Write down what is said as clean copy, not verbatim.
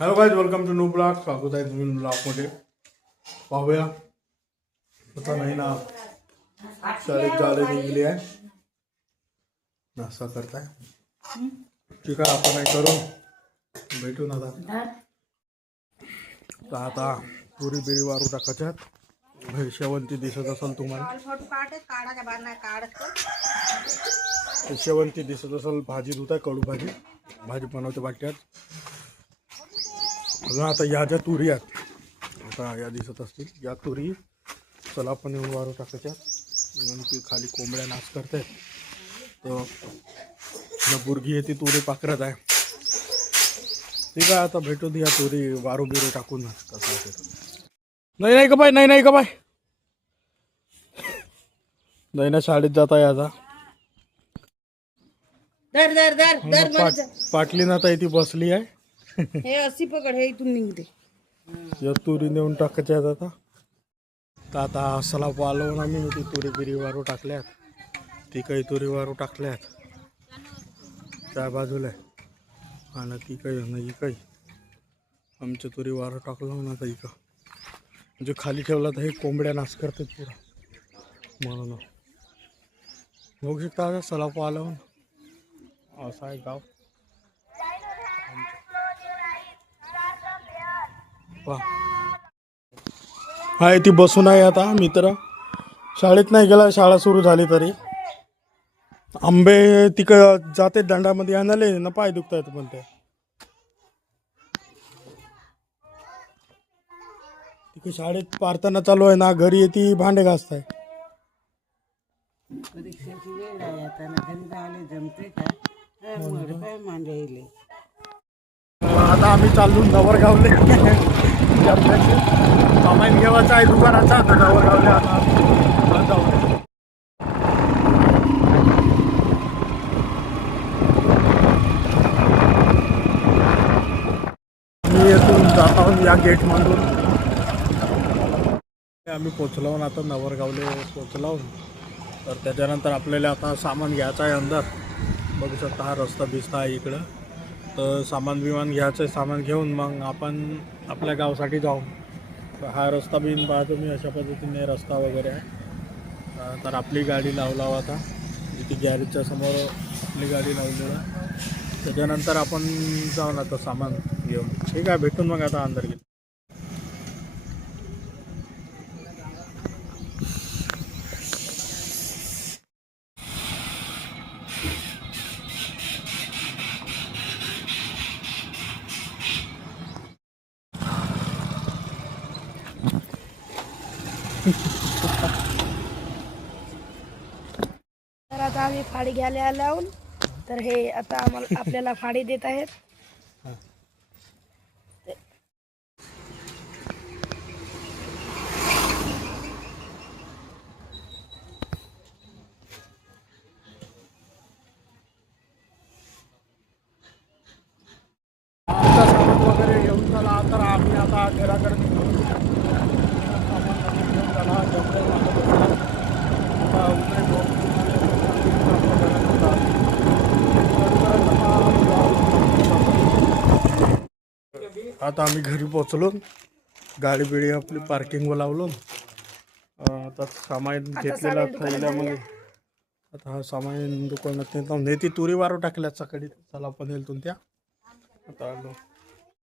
Hello guys, welcome to new blog. स्वागत आहे तुम्ही ब्लॉगमध्ये. पाहूया आता नाही ना शाळेत जायला निघली आहे. नाश्ता करताय. ठीक आहे, आपण काय करू, भेटू ना आता पुरी बिरी वारू टाकायच्यात. शेवंती दिसत असेल तुम्हाला, शेवंती दिसत असेल. भाजी धुत आहे, कडू भाजी बनवते वाट्यात. अजून आता या ज्या तुरी आहेत, आता या दिसत असतील या तुरी. चला आपण येऊन वारू टाकायच्या. ती खाली कोंबड्या नाच करतायत, तर बुरगी आहे ती तुरी पाखरत आहे. ठीक आहे, आता भेटू या तुरी वारू बिरू टाकून. कसं नाही का बाय, नाही का बाय, नाही ना शाळेत जात आहे आता. पाटली ना ताई ती बसली आहे. हे अशी पकड, हे इथून निघते. या तुरी नेऊन टाकायच्या आहेत आता. तर आता सला पालवून आम्ही ती तुरी बिरी वारू टाकल्यात. ती काही तुरी वारू टाकल्यात त्या बाजूला, आणि ती काही नाही काही आमच्या तुरी वारू टाकलं ना. तर इथं म्हणजे खाली ठेवला तर हे कोंबड्या नाश करतात पुरा, म्हणून बघू शकता. आता सला पालवून असं आहे गाव. हाय ती बसून आहे आता. मित्र शाळेत नाही गेला, शाळा सुरू झाली तरी. आंबे तिकडं जाते दंडामध्ये आणाले ना, पाय दुखतायत पण ते तिकडे शाळेत पारताना चालू आहे ना. घरी येते भांडे घासताय. परीक्षेची वेळ आहे आता, घरी राहिले जमते का काय मांडायले. आता आम्ही चाललो नवरगावले. सामान घेवायचा आहे दुकानाचा, तर नवरगावले आता जाऊ. मी येथून जात आहोत या गेट मधून. आम्ही पोचलो आता नवरगावले पोचलो. तर त्याच्यानंतर आपल्याला आता सामान घ्यायचं आहे अंदर. बघू शकता हा रस्ता बिस्ता आहे इकडं. तर सामान बिमान घ्यायचं आहे. सामान घेऊन मग आपण आपल्या गावासाठी जाऊ. तर हा रस्ता बिन पाहतो मी, अशा पद्धतीने रस्ता वगैरे आहे. तर आपली गाडी लावला आता इथे गॅरेजच्या समोर आपली गाडी लावलेली आहे. त्याच्यानंतर आपण जाऊ ना आता सामान घेऊन. ठीक आहे, भेटून मग आता अंदर गेलो. तर आता आम्ही फाडी घ्यायला आलो. तर हे आता आम्हाला आपल्याला फाडी देत आहेत. आमचा सामान वगैरे घेऊन चला. तर आम्ही आता घराकडे निघू. आता आम्ही घरी पोचलो. गाडी बिडी आपली पार्किंगवर लावलो. आता सामान घेतलेलं थैल्यामध्ये. आता हा सामान दुकानात नेतो. नेती तुरी वारू टाकल्यात सकाळी. चला आपण येतो त्या. आता आलो.